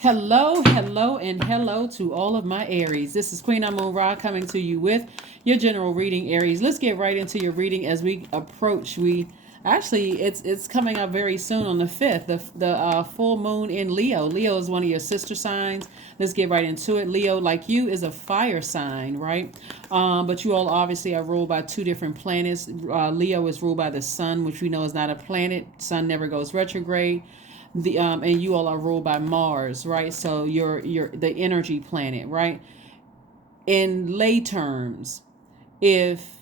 Hello, hello, and hello to all of my Aries. This is Queen Amun Ra coming to you with your general reading, Aries. Let's get right into your reading as we approach. We actually it's coming up very soon on the 5th, the full moon in Leo. Leo is one of your sister signs. Let's get right into it. Leo, like you, is a fire sign, right? But you all obviously are ruled by two different planets. Leo is ruled by the sun, which we know is not a planet. Sun never goes retrograde. And you all are ruled by Mars, right? So you're the energy planet, right? In lay terms, if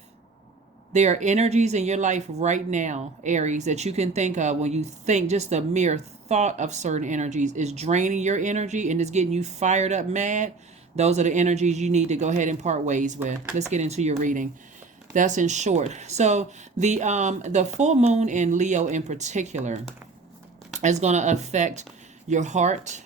there are energies in your life right now, Aries, that you can think of when you think, just the mere thought of certain energies is draining your energy and is getting you fired up mad, those are the energies you need to go ahead and part ways with. Let's get into your reading. That's in short. So the full moon in Leo in particular is going to affect your heart,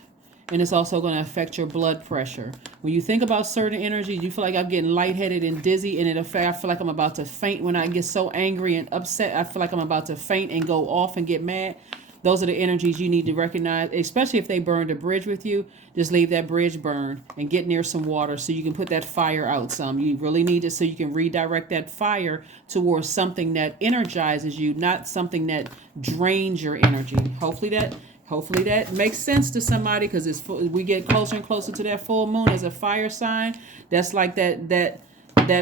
and it's also going to affect your blood pressure. When you think about certain energies, you feel like I'm getting lightheaded and dizzy, and I feel like I'm about to faint. When I get so angry and upset, I feel like I'm about to faint and go off and get mad. Those are the energies you need to recognize, especially if they burned a bridge with you. Just leave that bridge burned and get near some water so you can put that fire out some. You really need it so you can redirect that fire towards something that energizes you, not something that drains your energy. Hopefully that makes sense to somebody, because we get closer and closer to that full moon as a fire sign. That's like that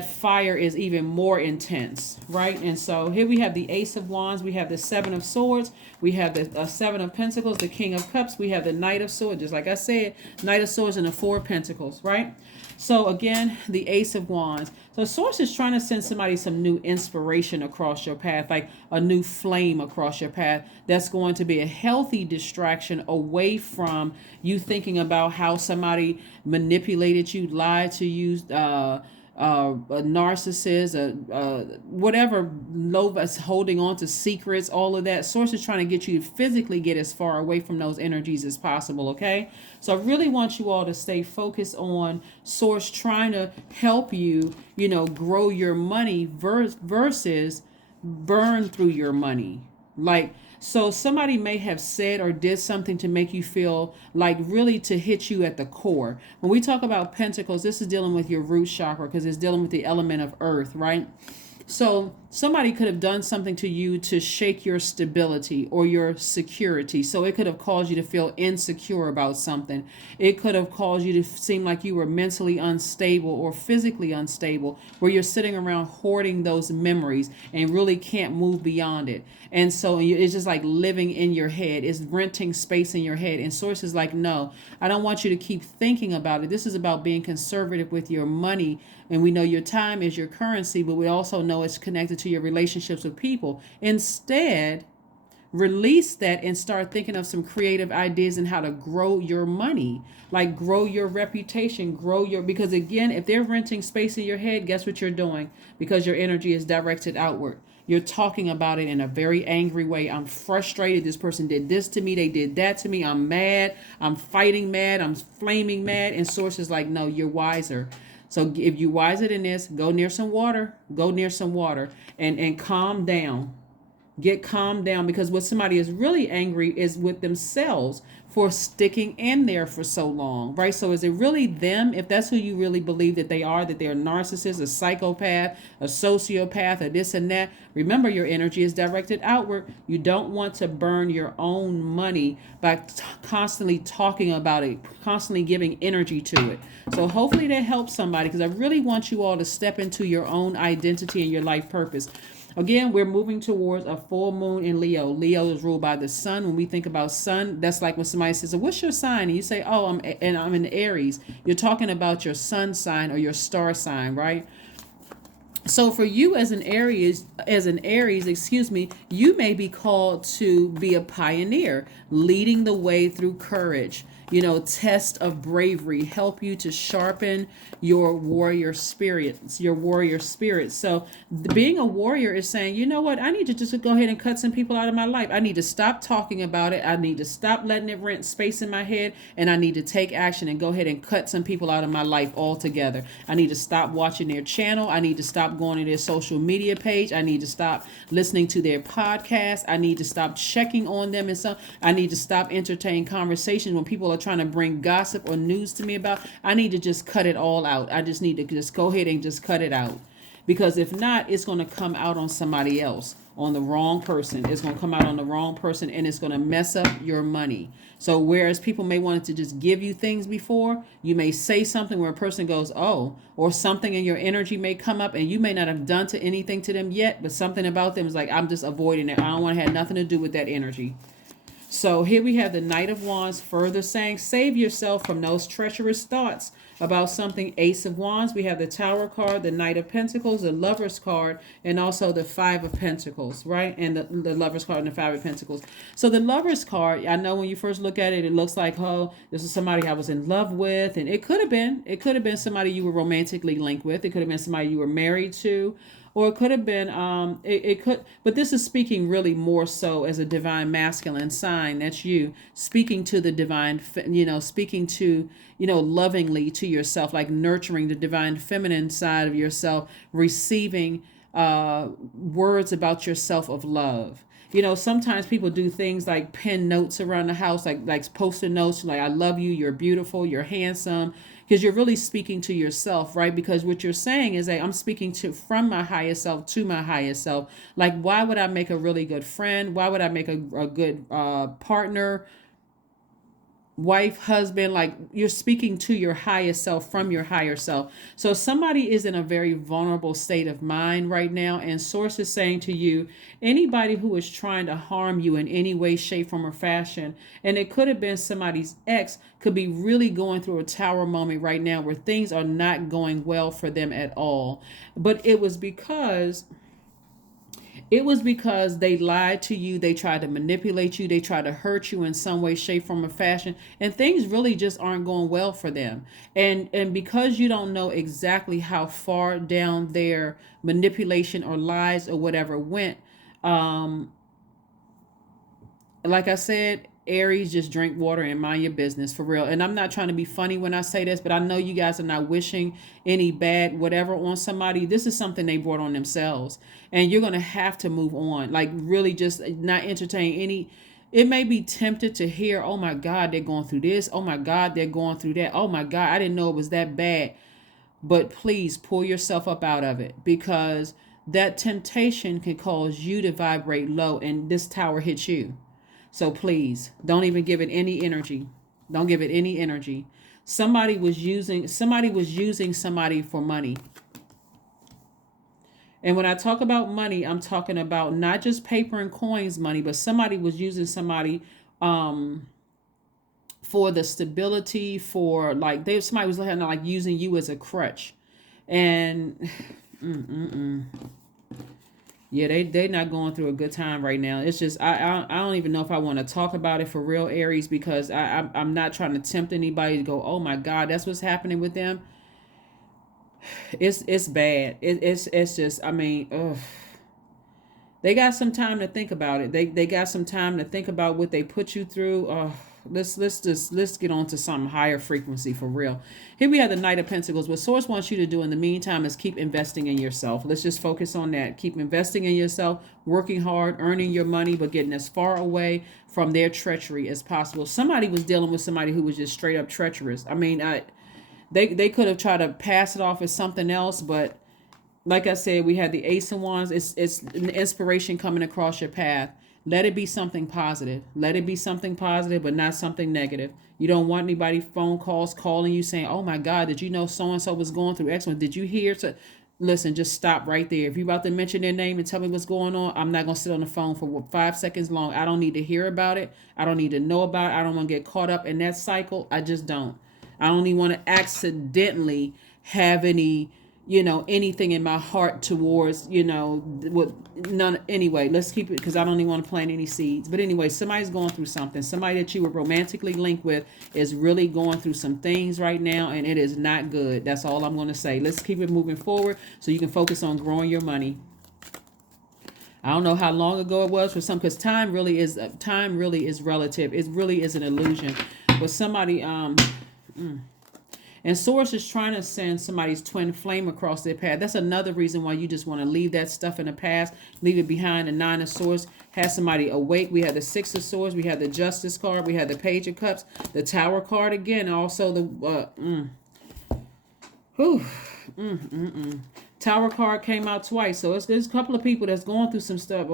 fire is even more intense, right? And so here we have the Ace of Wands, we have the Seven of Swords, we have the Seven of Pentacles, the King of Cups, we have the Knight of Swords, just like I said, Knight of Swords and the Four of Pentacles, right? So again, the Ace of Wands. So Source is trying to send somebody some new inspiration across your path, like a new flame across your path. That's going to be a healthy distraction away from you thinking about how somebody manipulated you, lied to you, a narcissist, whatever, Lova's holding on to secrets, all of that. Source is trying to get you to physically get as far away from those energies as possible, okay? So I really want you all to stay focused on Source trying to help you, grow your money versus burn through your money. So somebody may have said or did something to make you feel like, really to hit you at the core. When we talk about pentacles, this is dealing with your root chakra, because it's dealing with the element of earth, right? So somebody could have done something to you to shake your stability or your security. So it could have caused you to feel insecure about something. It could have caused you to seem like you were mentally unstable or physically unstable, where you're sitting around hoarding those memories and really can't move beyond it. And so it's just like living in your head. It's renting space in your head. And Source is like, no, I don't want you to keep thinking about it. This is about being conservative with your money. And we know your time is your currency, but we also know it's connected to your relationships with people. Instead, release that and start thinking of some creative ideas and how to grow your money, like grow your reputation, because again, if they're renting space in your head, guess what you're doing? Because your energy is directed outward. You're talking about it in a very angry way. I'm frustrated. This person did this to me. They did that to me. I'm mad. I'm fighting mad. I'm flaming mad. And Source is like, no, you're wiser. So if you're wiser than this, go near some water. Go near some water and calm down. Get calmed down, because what somebody is really angry is with themselves for sticking in there for so long, right? So is it really them? If that's who you really believe that they are, that they're a narcissist, a psychopath, a sociopath, or this and that, remember your energy is directed outward. You don't want to burn your own money by constantly talking about it, constantly giving energy to it. So hopefully that helps somebody, because I really want you all to step into your own identity and your life purpose. Again, we're moving towards a full moon in Leo. Leo is ruled by the sun. When we think about sun, that's like when somebody says, what's your sign? And you say, oh, I'm in Aries. You're talking about your sun sign or your star sign, right? So for you as an Aries, you may be called to be a pioneer, leading the way through courage. Test of bravery, help you to sharpen your warrior spirit. So being a warrior is saying, you know what, I need to just go ahead and cut some people out of my life. I need to stop talking about it. I need to stop letting it rent space in my head, and I need to take action and go ahead and cut some people out of my life altogether. I need to stop watching their channel. I need to stop going to their social media page. I need to stop listening to their podcast. I need to stop checking on them, and so I need to stop entertaining conversations when people are trying to bring gossip or news to me about, I need to just cut it all out. I just need to just go ahead and just cut it out. Because if not, it's going to come out on somebody else, on the wrong person. It's going to come out on the wrong person, and it's going to mess up your money. So whereas people may want to just give you things before, you may say something where a person goes, oh, or something in your energy may come up and you may not have done to anything to them yet, but something about them is like, I'm just avoiding it. I don't want to have nothing to do with that energy. So here we have the Knight of Wands further saying, save yourself from those treacherous thoughts about something. Ace of Wands, we have the Tower card, the Knight of Pentacles, the Lover's card, and also the Five of Pentacles, right? And the Lover's card and the Five of Pentacles. So the Lover's card, I know when you first look at it, it looks like, oh, this is somebody I was in love with. And it could have been somebody you were romantically linked with. It could have been somebody you were married to. Or it could have been, but this is speaking really more so as a divine masculine sign. That's you speaking to the divine, speaking to, lovingly to yourself, like nurturing the divine feminine side of yourself, receiving words about yourself of love. Sometimes people do things like pen notes around the house, like post-it notes, like, I love you, you're beautiful, you're handsome, because you're really speaking to yourself, right? Because what you're saying is that I'm speaking from my highest self to my highest self. Like, why would I make a really good friend? Why would I make a good partner, wife, husband? Like, you're speaking to your highest self from your higher self. So somebody is in a very vulnerable state of mind right now, and Source is saying to you, anybody who is trying to harm you in any way, shape, form, or fashion, and it could have been somebody's ex, could be really going through a tower moment right now where things are not going well for them at all. But it was because they lied to you. They tried to manipulate you. They tried to hurt you in some way, shape, form, or fashion. And things really just aren't going well for them. And because you don't know exactly how far down their manipulation or lies or whatever went, like I said, Aries, just drink water and mind your business, for real. And I'm not trying to be funny when I say this, but I know you guys are not wishing any bad whatever on somebody. This is something they brought on themselves. And you're going to have to move on. Like, really just not entertain any. It may be tempted to hear, oh my God, they're going through this. Oh my God, they're going through that. Oh my God, I didn't know it was that bad. But please pull yourself up out of it, because that temptation can cause you to vibrate low and this tower hits you. So please don't even give it any energy. Don't give it any energy. Somebody was using somebody for money. And when I talk about money, I'm talking about not just paper and coins money, but somebody was using somebody for the stability, for like somebody was like using you as a crutch. And yeah, they're not going through a good time right now. It's just I don't even know if I want to talk about it for real, Aries, because I'm not trying to tempt anybody to go, oh my God, that's what's happening with them. It's bad. It's just, I mean, ugh. They got some time to think about it. They got some time to think about what they put you through. Let's get on to some higher frequency for real. Here we have the Knight of Pentacles. What Source wants you to do in the meantime is keep investing in yourself. Let's just focus on that. Keep investing in yourself, working hard, earning your money, but getting as far away from their treachery as possible. Somebody was dealing with somebody who was just straight up treacherous. I mean, they could have tried to pass it off as something else, but like I said, we had the Ace of Wands. It's an inspiration coming across your path. Let it be something positive. Let it be something positive, but not something negative. You don't want anybody phone calls calling you saying, oh my God, did you know so-and-so was going through X one? Did you hear? So listen, just stop right there. If you're about to mention their name and tell me what's going on, I'm not going to sit on the phone for 5 seconds long. I don't need to hear about it. I don't need to know about it. I don't want to get caught up in that cycle. I just don't. I don't even want to accidentally have anything in my heart towards, what none. Anyway, let's keep it, because I don't even want to plant any seeds. But anyway, somebody's going through something. Somebody that you were romantically linked with is really going through some things right now, and it is not good. That's all I'm going to say. Let's keep it moving forward so you can focus on growing your money. I don't know how long ago it was for some, because time really is relative. It really is an illusion. But somebody, And Source is trying to send somebody's twin flame across their path. That's another reason why you just want to leave that stuff in the past, leave it behind. The Nine of Swords has somebody awake. We have the Six of Swords, we have the Justice card, we have the Page of Cups, the Tower card again, and also the Tower card came out twice. So there's a couple of people that's going through some stuff.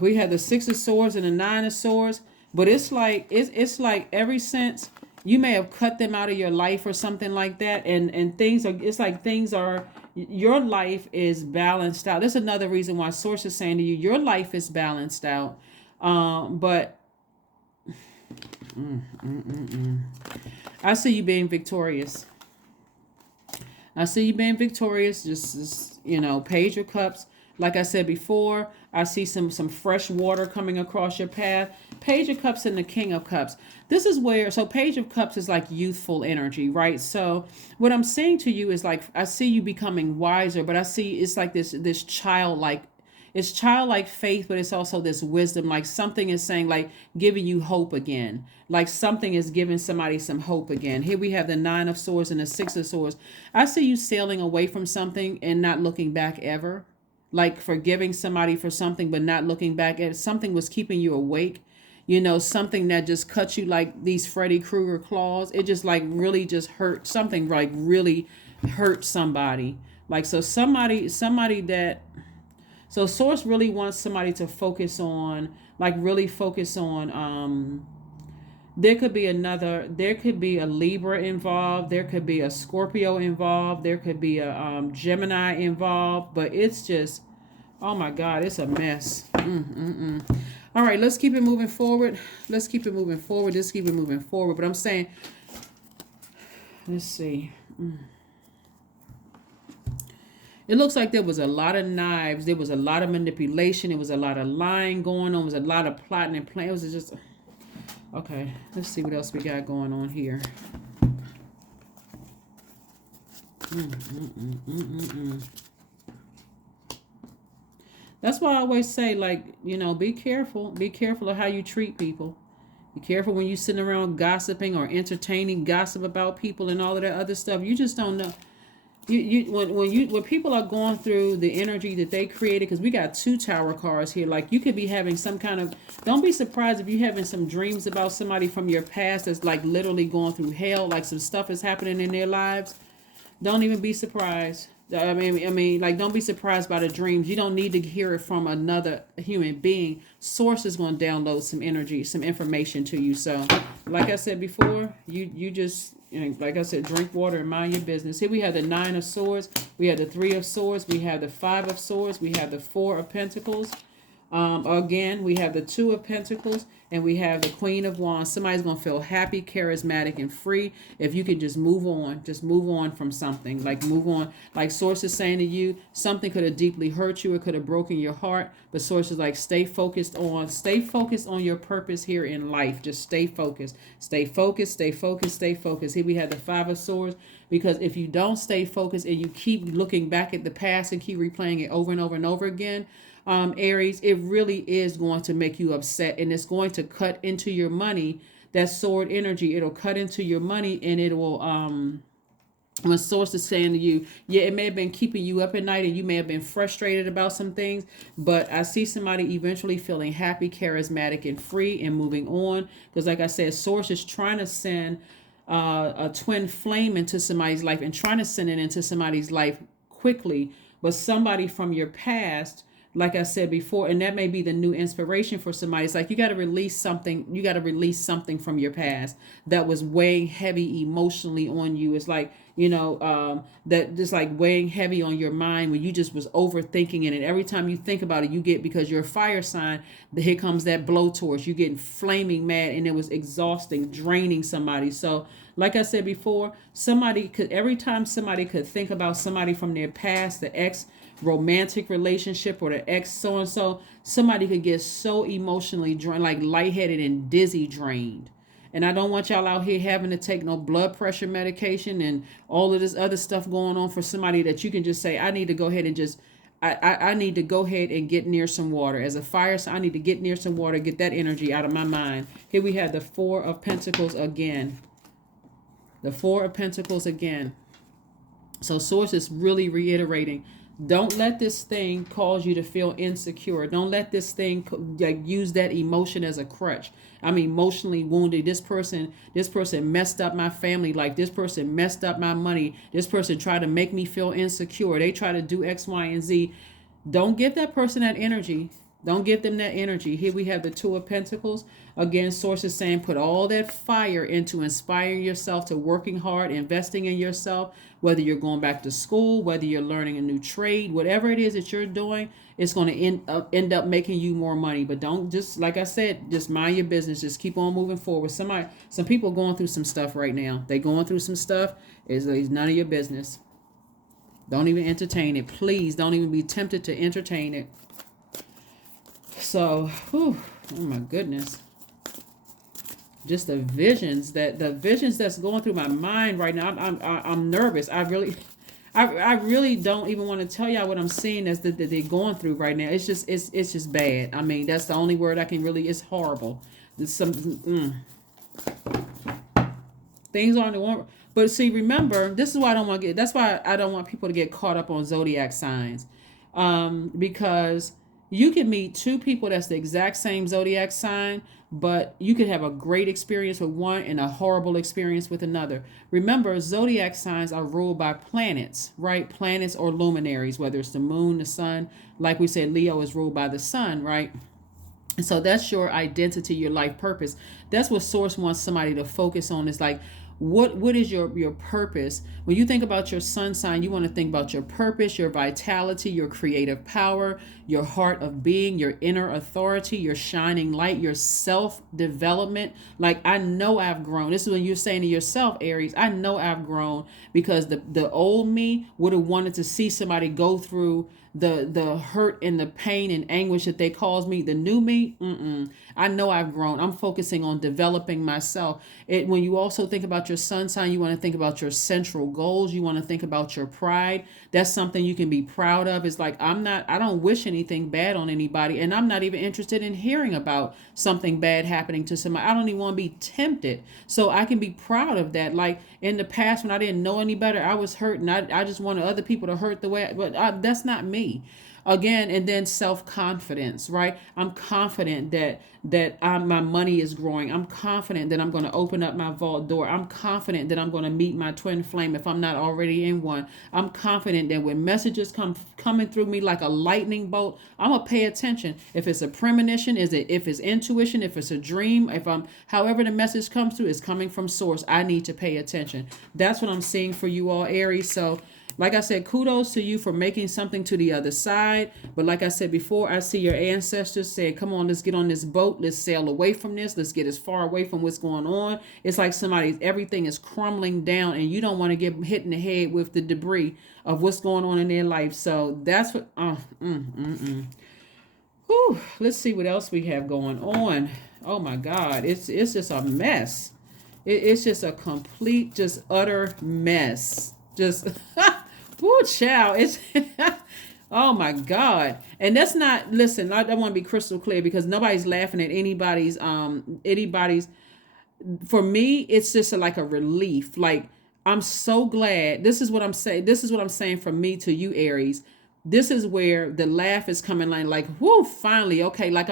We had the Six of Swords and the Nine of Swords, but it's like ever since you may have cut them out of your life or something like that, and things are, it's like things are, your life is balanced out. That's another reason why Source is saying to you, your life is balanced out. But I see you being victorious. I see you being victorious. Just Page of Cups. Like I said before, I see some fresh water coming across your path. Page of Cups and the King of Cups. This is where, so Page of Cups is like youthful energy, right? So what I'm saying to you is like, I see you becoming wiser, but I see it's like this childlike, it's childlike faith, but it's also this wisdom. Like something is saying, like giving you hope again. Like something is giving somebody some hope again. Here we have the Nine of Swords and the Six of Swords. I see you sailing away from something and not looking back ever. Like forgiving somebody for something, but not looking back at it. Something was keeping you awake. Something that just cut you like these Freddy Krueger claws. It just like really just hurt. Something like really hurt somebody. Like, so somebody that, so Source really wants somebody to focus on, like really focus on, there could be a Libra involved. There could be a Scorpio involved. There could be a Gemini involved. But it's just, oh my God, it's a mess. All right, let's keep it moving forward. Let's keep it moving forward. Let's keep it moving forward. But I'm saying, let's see. It looks like there was a lot of knives. There was a lot of manipulation. There was a lot of lying going on. There was a lot of plotting and planning. It was just... Okay, let's see what else we got going on here. That's why I always say, like, be careful. Be careful of how you treat people. Be careful when you're sitting around gossiping or entertaining gossip about people and all of that other stuff. You just don't know. When people are going through the energy that they created, because we got two Tower cards here, like you could be having some kind of, don't be surprised if you're having some dreams about somebody from your past that's like literally going through hell, like some stuff is happening in their lives. Don't even be surprised. I mean, like, don't be surprised by the dreams. You don't need to hear it from another human being. Source is going to download some energy, some information to you. So, like I said before, you just, like I said, drink water and mind your business. Here we have the Nine of Swords. We have the Three of Swords. We have the Five of Swords. We have the Four of Pentacles. Again, we have the Two of Pentacles, and we have the Queen of Wands. Somebody's going to feel happy, charismatic, and free if you can just move on from something. Like, move on. Like Source is saying to you, something could have deeply hurt you. It could have broken your heart. But Source is like, stay focused on your purpose here in life. Just stay focused. Stay focused, stay focused, stay focused. Here we have the Five of Swords. Because if you don't stay focused and you keep looking back at the past and keep replaying it over and over and over again, Aries, it really is going to make you upset, and it's going to cut into your money. That sword energy, it'll cut into your money, and it will, when Source is saying to you, yeah, it may have been keeping you up at night and you may have been frustrated about some things, but I see somebody eventually feeling happy, charismatic, and free and moving on. Because like I said, Source is trying to send a twin flame into somebody's life and trying to send it into somebody's life quickly, but somebody from your past, like I said before, and that may be the new inspiration for somebody. It's like you got to release something. You got to release something from your past that was weighing heavy emotionally on you. It's like, that just like weighing heavy on your mind when you just was overthinking it. And every time you think about it, you get, because you're a fire sign, here comes that blowtorch. You getting flaming mad, and it was exhausting, draining somebody. So like I said before, every time somebody could think about somebody from their past, the ex romantic relationship or the ex so-and-so, somebody could get so emotionally drained, like lightheaded and dizzy drained. And I don't want y'all out here having to take no blood pressure medication and all of this other stuff going on for somebody that you can just say, I need to go ahead and just, I need to go ahead and get near some water. As a fire sign, I need to get near some water, get that energy out of my mind. Here we have the Four of Pentacles again. The Four of Pentacles again. So Source is really reiterating, don't let this thing cause you to feel insecure. Don't let this thing like use that emotion as a crutch. I'm emotionally wounded. This person messed up my family life. This person messed up my money. This person tried to make me feel insecure. They try to do X, Y, and Z. Don't give that person that energy. Don't give them that energy. Here we have the Two of Pentacles. Again, Source is saying put all that fire into inspiring yourself to working hard, investing in yourself, whether you're going back to school, whether you're learning a new trade, whatever it is that you're doing, it's going to end up making you more money. But don't, just like I said, just mind your business. Just keep on moving forward. Some people going through some stuff right now. They going through some stuff. It's none of your business. Don't even entertain it. Please don't even be tempted to entertain it. So, oh my goodness. Just the visions that's going through my mind right now. I'm nervous. I really don't even want to tell y'all what I'm seeing that they're going through right now. It's just bad. I mean, that's the only word I can really. It's horrible. There's some things aren't the one. But see, remember, this is why I don't want to get. That's why I don't want people to get caught up on zodiac signs, because you can meet two people that's the exact same zodiac sign, but you could have a great experience with one and a horrible experience with another. Remember, zodiac signs are ruled by planets, right? Planets or luminaries, whether it's the moon, the sun. Like we said, Leo is ruled by the sun, right? And so that's your identity, your life purpose. That's what Source wants somebody to focus on, is like, what is your purpose? When you think about your sun sign, you want to think about your purpose, your vitality, your creative power, your heart of being, your inner authority, your shining light, your self-development. Like, I know I've grown. This is when you're saying to yourself, Aries, I know I've grown, because the old me would have wanted to see somebody go through the hurt and the pain and anguish that they caused me. The new me, I know I've grown. I'm focusing on developing myself. When you also think about your sun sign, you want to think about your central goals. You want to think about your pride. That's something you can be proud of. It's like, I don't wish anything bad on anybody, and I'm not even interested in hearing about something bad happening to somebody. I don't even want to be tempted. So I can be proud of that. Like in the past, when I didn't know any better, I was hurt, and I just wanted other people to hurt the way, that's not me. Again, and then self-confidence, right? I'm confident that my money is growing. I'm confident that I'm going to open up my vault door. I'm confident that I'm going to meet my twin flame if I'm not already in one. I'm confident that when messages coming through me like a lightning bolt, I'm gonna pay attention. If it's a premonition, if it's intuition, if it's a dream, however the message comes through is coming from Source, I need to pay attention. That's what I'm seeing for you all, Aries. So like I said, kudos to you for making something to the other side. But like I said before, I see your ancestors saying, come on, let's get on this boat. Let's sail away from this. Let's get as far away from what's going on. It's like everything is crumbling down, and you don't want to get hit in the head with the debris of what's going on in their life. So that's what, Whew, let's see what else we have going on. Oh my God, it's just a mess. It's just a complete, just utter mess. Just, whoo, child. It's, oh my God. And that's not, listen, I want to be crystal clear, because nobody's laughing at anybody's, for me, it's just like a relief. Like, I'm so glad. This is what I'm saying. This is what I'm saying from me to you, Aries. This is where the laugh is coming like, whoo, finally, okay. I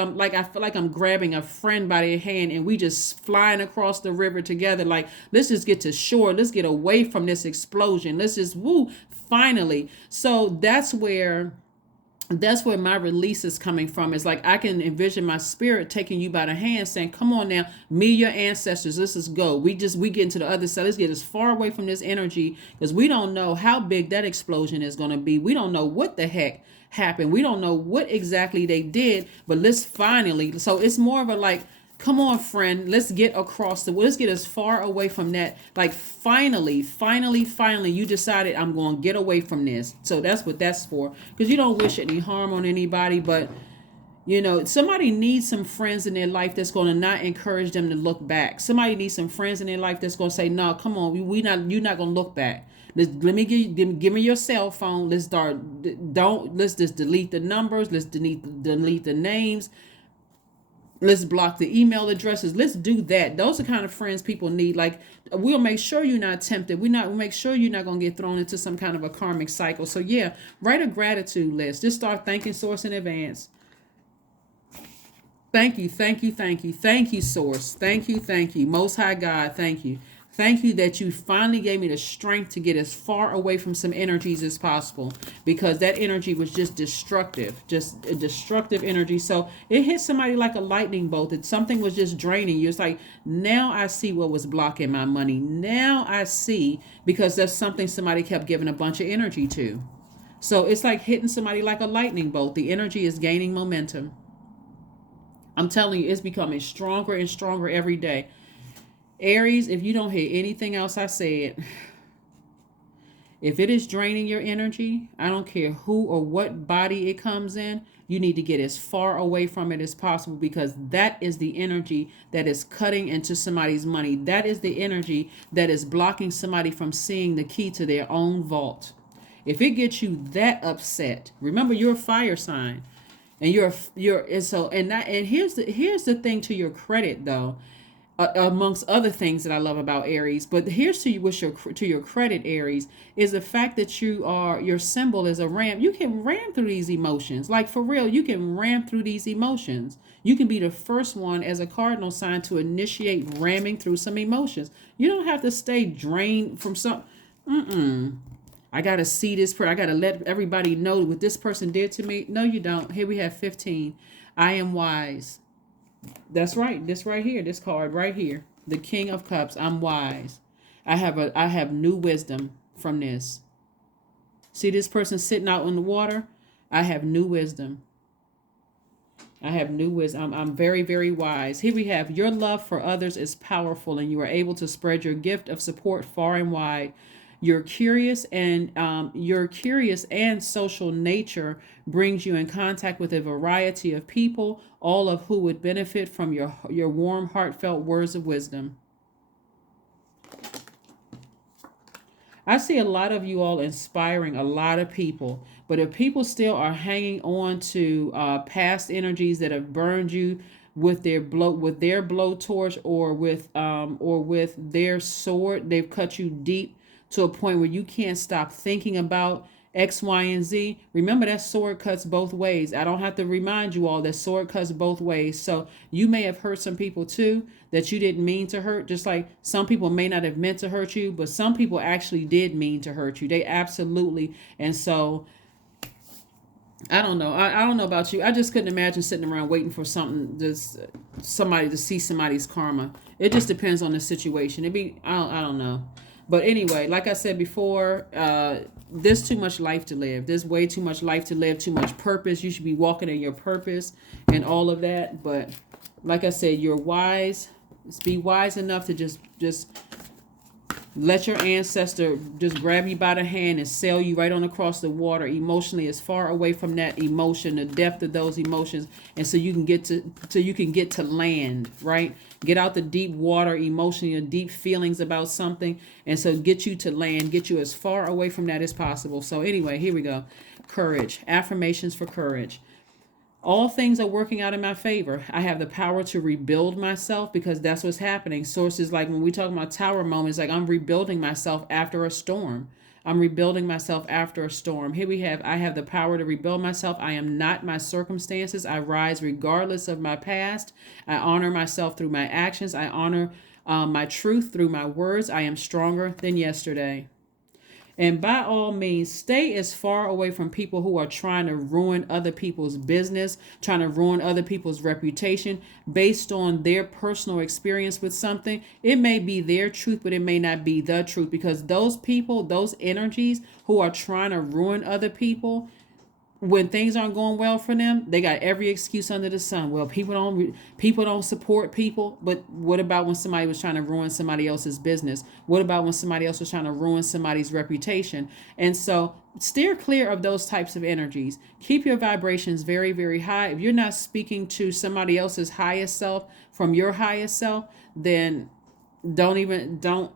feel like I'm grabbing a friend by their hand, and we just flying across the river together. Like, let's just get to shore. Let's get away from this explosion. Let's just, woo, finally. So that's where my release is coming from. It's like I can envision my spirit taking you by the hand, saying, come on now, me, your ancestors, let's just go. We get into the other side. Let's get as far away from this energy, because we don't know how big that explosion is going to be. We don't know what the heck happened. We don't know what exactly they did, but let's finally, so it's more of a like, come on, friend, let's get let's get as far away from that. Like, finally, you decided, I'm going to get away from this. So that's what that's for. Because you don't wish any harm on anybody, but, somebody needs some friends in their life that's going to not encourage them to look back. Somebody needs some friends in their life that's going to say, no, come on, you're not going to look back. Let me give me your cell phone. Let's just delete the numbers. Let's delete the names. Let's block the email addresses. Let's do that. Those are kind of friends people need. Like, we'll make sure you're not tempted. We'll make sure you're not gonna get thrown into some kind of a karmic cycle. So yeah, write a gratitude list. Just start thanking Source in advance. Thank you, thank you, thank you, thank you, Source. Thank you, Most High God. Thank you. Thank you that you finally gave me the strength to get as far away from some energies as possible, because that energy was just a destructive energy. So it hit somebody like a lightning bolt. That something was just draining you. It's like, now I see what was blocking my money. Now I see, because that's something somebody kept giving a bunch of energy to. So it's like hitting somebody like a lightning bolt. The energy is gaining momentum. I'm telling you, it's becoming stronger and stronger every day. Aries, if you don't hear anything else I said, if it is draining your energy, I don't care who or what body it comes in, you need to get as far away from it as possible, because that is the energy that is cutting into somebody's money. That is the energy that is blocking somebody from seeing the key to their own vault. If it gets you that upset, remember, you're a fire sign. And you're and so and that and here's the thing, to your credit though, amongst other things that I love about Aries. But here's to you, with your to your credit, Aries, is the fact that your symbol is a ram. You can ram through these emotions, like for real. You can ram through these emotions. You can be the first one as a cardinal sign to initiate ramming through some emotions. You don't have to stay drained from some. I gotta see this person. I gotta let everybody know what this person did to me. No, you don't. Here we have 15. I am wise. That's right. This right here, this card right here, the King of Cups. I'm wise. I have new wisdom from this. See this person sitting out in the water? I have new wisdom. I have new wisdom. I'm very, very wise. Here we have, your love for others is powerful, and you are able to spread your gift of support far and wide. Your curious and social nature brings you in contact with a variety of people, all of who would benefit from your warm, heartfelt words of wisdom. I see a lot of you all inspiring a lot of people, but if people still are hanging on to past energies that have burned you with their blowtorch, or with their sword, they've cut you deep to a point where you can't stop thinking about X, Y, and Z. Remember, that sword cuts both ways. I don't have to remind you all that sword cuts both ways. So you may have hurt some people too that you didn't mean to hurt. Just like some people may not have meant to hurt you, but some people actually did mean to hurt you. They absolutely. And so I don't know. I don't know about you. I just couldn't imagine sitting around waiting for somebody to see somebody's karma. It just depends on the situation. I don't know. But anyway, like I said before, there's too much life to live. There's way too much life to live, too much purpose. You should be walking in your purpose and all of that. But like I said, you're wise. Just be wise enough to just let your ancestor just grab you by the hand and sail you right on across the water emotionally, as far away from that emotion, the depth of those emotions, and so you can get to land, right? Get out the deep water emotionally, your deep feelings about something, and so get you to land, get you as far away from that as possible. So anyway, here we go. Courage. Affirmations for courage. All things are working out in my favor. I have the power to rebuild myself, because that's what's happening. Sources, like when we talk about tower moments, like I'm rebuilding myself after a storm. I'm rebuilding myself after a storm. Here we have, I have the power to rebuild myself. I am not my circumstances. I rise regardless of my past. I honor myself through my actions. I honor my truth through my words. I am stronger than yesterday. And by all means, stay as far away from people who are trying to ruin other people's business, trying to ruin other people's reputation based on their personal experience with something. It may be their truth, but it may not be the truth, because those people, those energies who are trying to ruin other people, when things aren't going well for them, they got every excuse under the sun. Well, people don't support people. But what about when somebody was trying to ruin somebody else's business? What about when somebody else was trying to ruin somebody's reputation? And so steer clear of those types of energies. Keep your vibrations very, very high. If you're not speaking to somebody else's highest self from your highest self, then don't,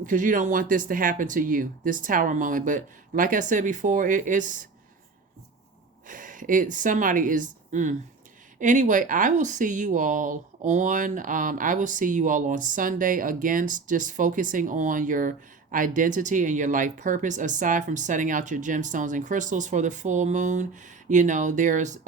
because you don't want this to happen to you, this tower moment. But like I said before, somebody is Anyway, I will see you all on Sunday. Again, just focusing on your identity and your life purpose. Aside from setting out your gemstones and crystals for the full moon, there's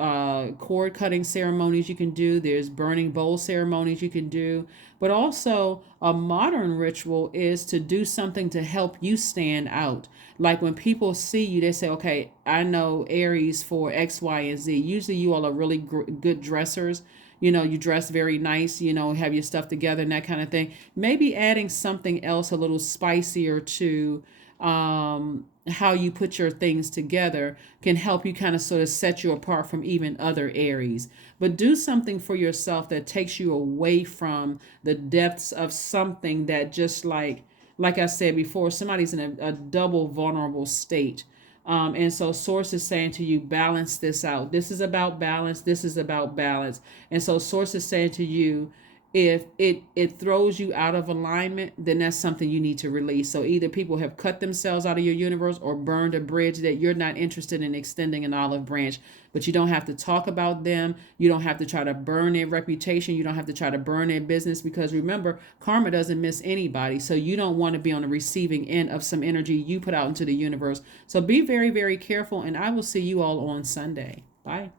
cord cutting ceremonies you can do. There's burning bowl ceremonies you can do. But also, a modern ritual is to do something to help you stand out. Like when people see you, they say, okay, I know Aries for X, Y, and Z. Usually you all are really good dressers. You dress very nice, have your stuff together and that kind of thing. Maybe adding something else a little spicier to how you put your things together can help you kind of sort of set you apart from even other Aries. But do something for yourself that takes you away from the depths of something that just like I said before, somebody's in a double vulnerable state. And so source is saying to you, balance this out. This is about balance. This is about balance. And so source is saying to you, if it throws you out of alignment, then that's something you need to release. So either people have cut themselves out of your universe or burned a bridge that you're not interested in extending an olive branch. But you don't have to talk about them. You don't have to try to burn their reputation. You don't have to try to burn their business, because remember, karma doesn't miss anybody. So you don't want to be on the receiving end of some energy you put out into the universe. So be very, very careful, and I will see you all on Sunday. Bye.